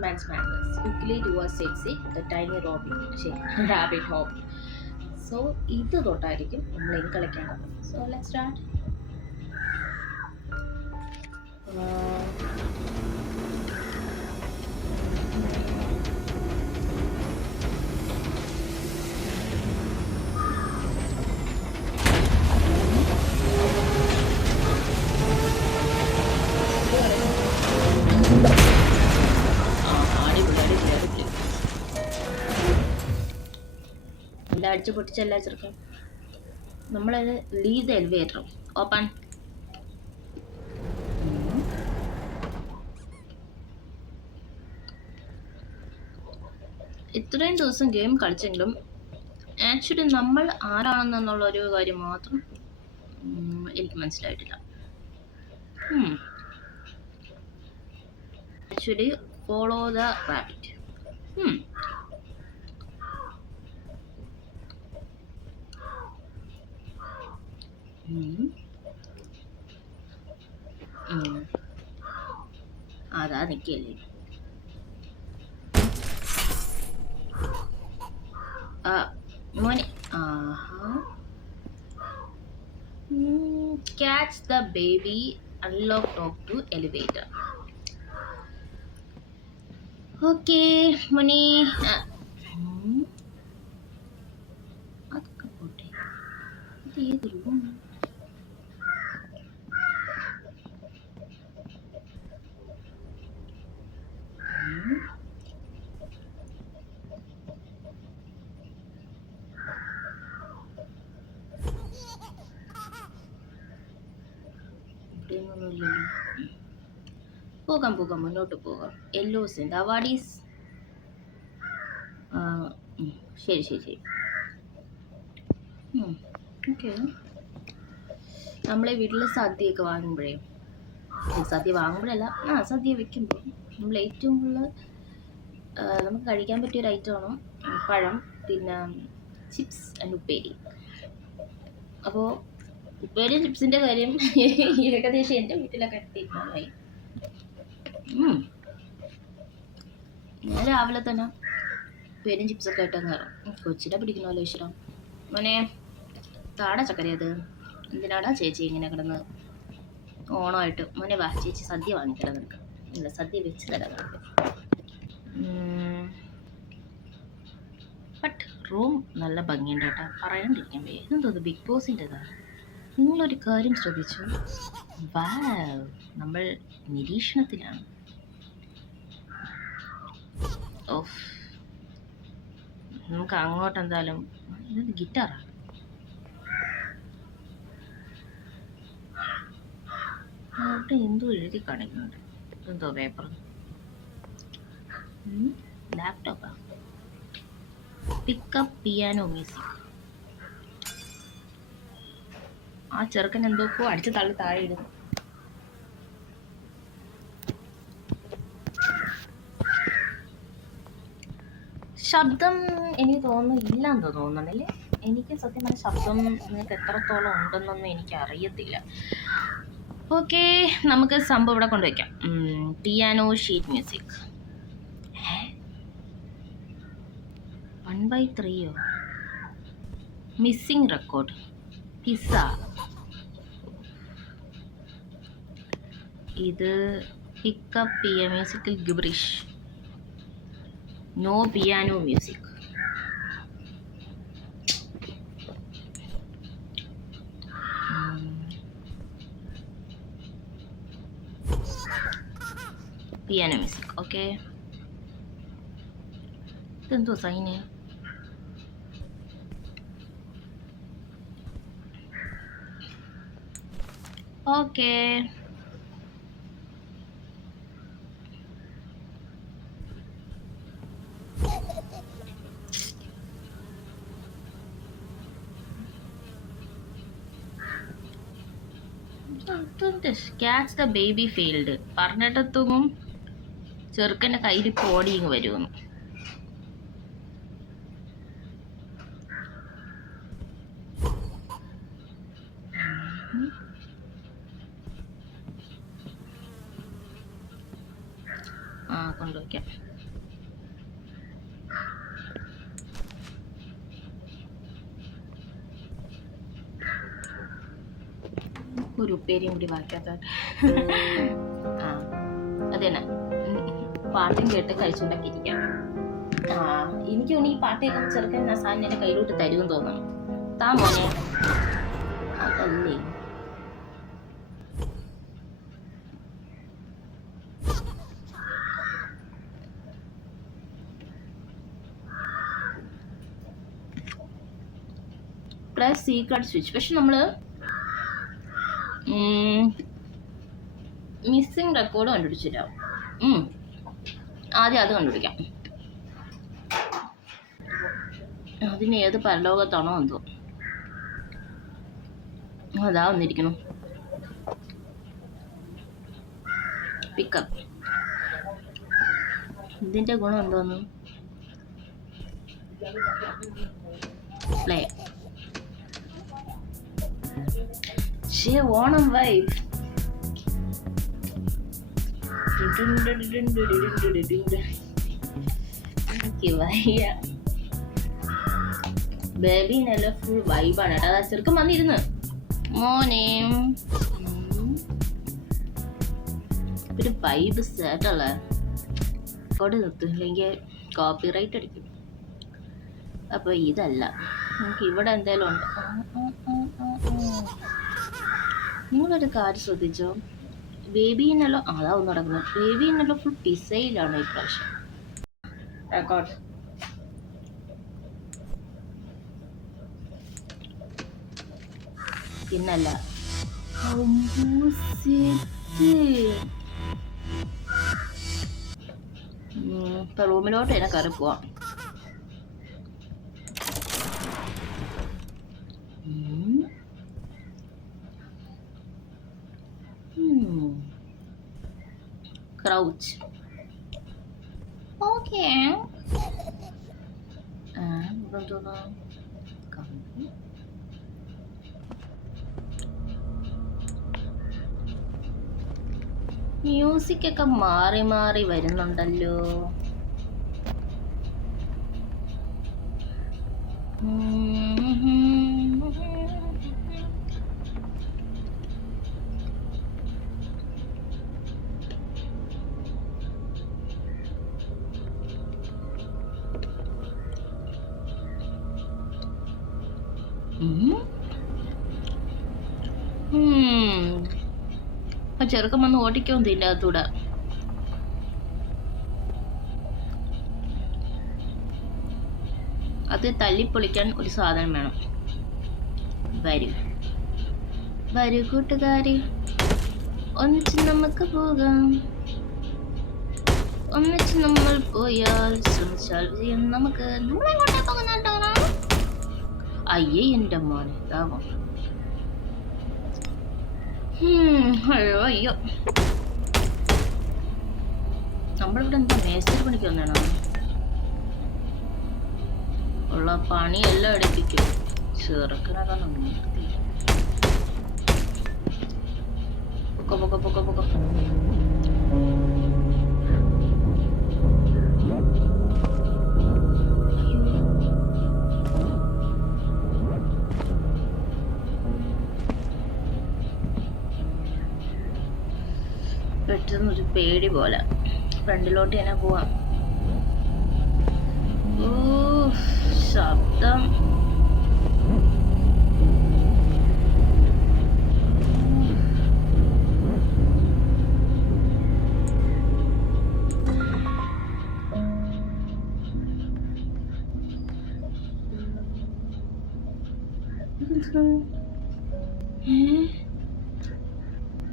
man's madness. Quickly towards exit, the tiny rabbit hop. So, ഇത് തൊട്ടായിരിക്കും നമ്മൾ ഇനി കളിക്കേണ്ടത്. So, let's start. എല്ലാം അടിച്ചു പൊട്ടിച്ചല്ല ചെറുക്കാൻ. നമ്മളത് ലീവ് ദ എലിവേറ്റർ. ഓപ്പൺ. ഇത്രയും ദിവസം ഗെയിം കളിച്ചെങ്കിലും ആക്ച്വലി നമ്മൾ ആരാണെന്നുള്ള ഒരു കാര്യം മാത്രം എനിക്ക് മനസ്സിലായിട്ടില്ല. Actually follow the rabbit. അതാ നിക്കല്ലേ. മോനെ catch the baby, unlock talk to elevator. Okay മോനെ, അതൊക്കെ പോട്ടെ. ഇത് ഏത് റൂം? പോകാം മുന്നോട്ട് പോകാം. എല്ലോസിൻ്റെ അവാർഡീസ്. ശരി. ഓക്കെ, നമ്മളെ വീട്ടിൽ സദ്യയൊക്കെ സദ്യ വാങ്ങുമ്പോഴല്ല, സദ്യ വെക്കുമ്പോൾ നമ്മൾ ഏറ്റവും കൂടുതൽ നമുക്ക് കഴിക്കാൻ പറ്റിയൊരു ഐറ്റമാണ് പഴം, പിന്നെ ചിപ്സ് ആൻഡ് ഉപ്പേരി. അപ്പോൾ ഉപ്പേരി ചിപ്സിൻ്റെ കാര്യം ഏകദേശം എൻ്റെ വീട്ടിലൊക്കെ എത്തിയിട്ടുണ്ടായി. ഞാൻ രാവിലെ തന്നെ ഉപ്പേരും ചിപ്സൊക്കെ ആയിട്ടങ്ങ് കയറും. കൊച്ചിനെ പിടിക്കണമല്ലോ ഈശ്വരം. മോനെ താടാ ചക്കര, അത് എന്തിനാടാ ചേച്ചി ഇങ്ങനെ കിടന്ന് ഓണമായിട്ട്? മോനെ വാ, ചേച്ചി സദ്യ വാങ്ങിത്തരാം നിനക്ക്. ഇല്ല, സദ്യ വെച്ച് തരാം. ബട്ട് റൂം നല്ല ഭംഗിയുണ്ട് കേട്ടോ, പറയാണ്ടിരിക്കാൻ വയ്യ. ഇതെന്തോന്ന് ബിഗ് ബോസിൻ്റെതാണ്. നിങ്ങളൊരു കാര്യം ശ്രദ്ധിച്ചു? വാവ്, നമ്മൾ നിരീക്ഷണത്തിലാണ്. ഓഫ്, നമുക്ക് അങ്ങോട്ട് എന്തായാലും. ഇത് ഗിറ്റാറാണ്. അവിടെ എന്തോ എഴുതി കാണിക്കുന്നുണ്ട്. എന്തോ പേപ്പർ, ലാപ്ടോപ്പാ. Pickup piano music. ആ ചെറുക്കൻ എന്തൊക്കെയോ അടിച്ച് തള്ളി താഴെ ഇടുന്നു. ശബ്ദം എനിക്ക് തോന്നുന്നു ഇല്ലാന്ന് തോന്നുന്നില്ലേ? എനിക്ക് സത്യം പറഞ്ഞ ശബ്ദം നിങ്ങൾക്ക് എത്രത്തോളം ഉണ്ടെന്നൊന്നും എനിക്ക് അറിയത്തില്ല. ഓക്കെ, നമുക്ക് സംഭവം ഇവിടെ കൊണ്ടുവയ്ക്കാം. Piano sheet music. 1/3 missing record. Pizza. ഇത് pickup piano musical gibberish. No piano music. Piano music. Okay, ഇതെന്തോ sign? Okay, catch the baby field. പറഞ്ഞിട്ടെത്തും ചെറുക്കൻ്റെ കയ്യിൽ പോടിങ് വരുമെന്ന്. കൊണ്ടുപോയി. വയ്ക്കാം. ഒരു ഉപ്പേരിയും കൂടി വായിക്കാത്ത ആ അത് തന്നെ. പാട്ടും കേട്ട് കഴിച്ചുകൊണ്ടൊക്കെ ഇരിക്കാം. എനിക്ക് തോന്നി ഈ പാട്ടൊക്കെ ചെറുക്കൻ സാധനം എൻ്റെ കയ്യിലോട്ട് തരുമെന്ന് തോന്നണം. താ മോനെ. അതല്ലേ പ്ലസ് സീക്രട്ട് സ്വിച്ച്. പക്ഷെ നമ്മള് മിസ്സിംഗ് റെക്കോർഡ് കണ്ടുപിടിച്ചിട്ടാവും. ആദ്യം അത് കണ്ടുപിടിക്കാം. അതിന് ഏത് പരലോകത്താണോ എന്തോ. അതാ വന്നിരിക്കണം. പിക്കപ്പ്. ഇതിന്റെ ഗുണം എന്തോന്ന്? പ്ലേ. ഓണം വൈബ്. ബേബിനെല്ലാം ഫുൾ വൈബാണ് കേട്ടോ. ചെറുക്കം വന്നിരുന്ന് മോനെ ഒരു വൈബ് സെറ്റല്ല. അവിടെ നിർത്തില്ലെങ്കിൽ കോപ്പിറൈറ്റ് അടിക്കും. അപ്പൊ ഇതല്ല, നമുക്ക് ഇവിടെ എന്തായാലും ഉണ്ട്. നിങ്ങളൊരു കാര്യം ശ്രദ്ധിച്ചോ, ബേബീനെല്ലാം അതാവും നടക്കുന്നത്. ബേബീനെല്ലാം ഫുൾ പിസയിലാണ് ഇപ്രാവശ്യം. റെക്കോർഡ് പിന്നല്ല ഇപ്പൊ റൂമിലോട്ട് തന്നെ കയറി പോവാം. ക്രൗച്ച്. ഓക്കെ. മ്യൂസിക് ഒക്കെ മാറി മാറി വരുന്നുണ്ടല്ലോ. അപ്പൊ ചെറുക്കം വന്ന് ഓടിക്കും ഇതിൻ്റെ അകത്തൂടെ. അത് തല്ലിപ്പൊളിക്കാൻ ഒരു സാധനം വേണം. വരൂ വരൂ കൂട്ടുകാരി, ഒന്നിച്ച് നമുക്ക് പോകാം. ഒന്നിച്ച് നമ്മൾ പോയാൽ ശ്രമിച്ചാൽ നമുക്ക്. നമ്മളെങ്ങോട്ടാ പോകുന്നുണ്ടോ? അയ്യേ എൻ്റെ മോനെ ഇതാവോ. അയ്യോ അയ്യോ, നമ്മളിവിടെ എന്താ മേസ്തിരി പണിക്ക് വന്നാണോ? ഉള്ള പണിയെല്ലാം എടുപ്പിക്കും. ചെറുക്കനൊക്കെ പൊക്ക പൊക്ക പൊക്ക പൊക്ക. പെട്ടെന്നൊരു പേടി പോലെ ഫ്രണ്ടിലോട്ട് തന്നെ പോവാം. ശബ്ദം.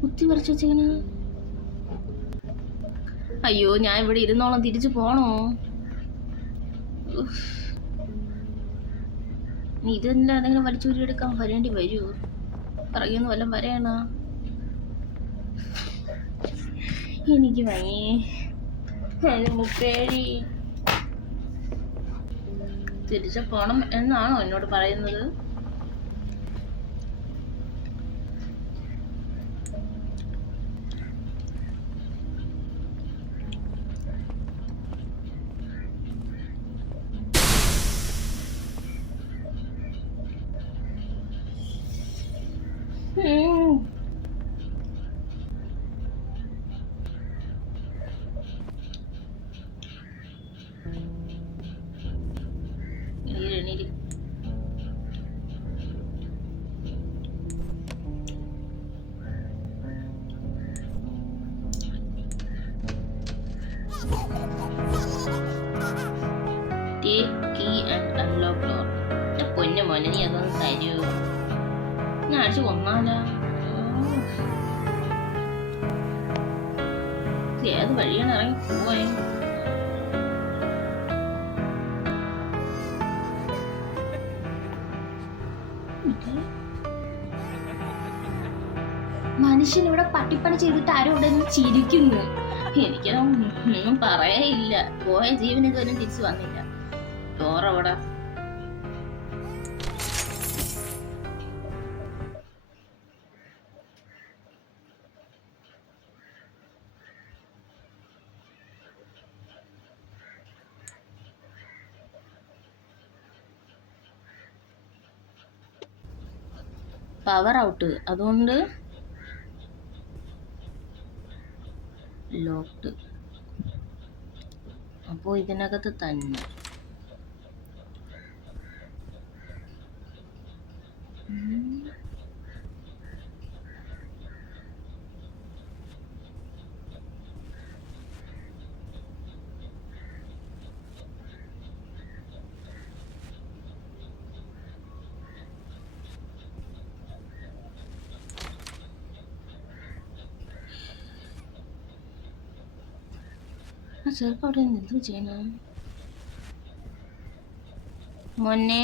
കുത്തി വരച്ച് വെച്ചിങ്ങനെ. അയ്യോ, ഞാൻ ഇവിടെ ഇരുന്നോളം തിരിച്ചു പോണോ? നീ ഇതെല്ലാം എന്തെങ്കിലും വലിച്ചൂരി എടുക്കാൻ വരേണ്ടി വരുമോ? പറയുന്നു വല്ലതും വരയണ. എനിക്ക് വയ്യേ മുപ്പേടി. തിരിച്ചു പോണം എന്നാണോ എന്നോട് പറയുന്നത്? എണീര്. Key and unlock door. പൊന്നു മോനെ നീ അതൊന്ന് തരൂ. ഞാൻ അടിച്ചു കൊന്നാലാ. ഏത് വഴിയാണ് ഇറങ്ങി പോവേ? മനുഷ്യൻ ഇവിടെ പട്ടിപ്പണി ചെയ്തിട്ട് ആരും ഇവിടെ നിന്ന് ചിരിക്കുന്നു. എനിക്കൊന്നും പറയേയില്ല. പോയ ജീവൻ ഇതുവരെ തിരിച്ചു വന്നില്ല. ഡോറവിടെ. പവർ ഔട്ട്, അതുകൊണ്ട് ലോക്ക്ഡ്. അപ്പോൾ ഇതിനകത്ത് തന്നെ ചെറുപ്പം അവിടെ നിന്ന് എന്ത് ചെയ്യണം മോനെ?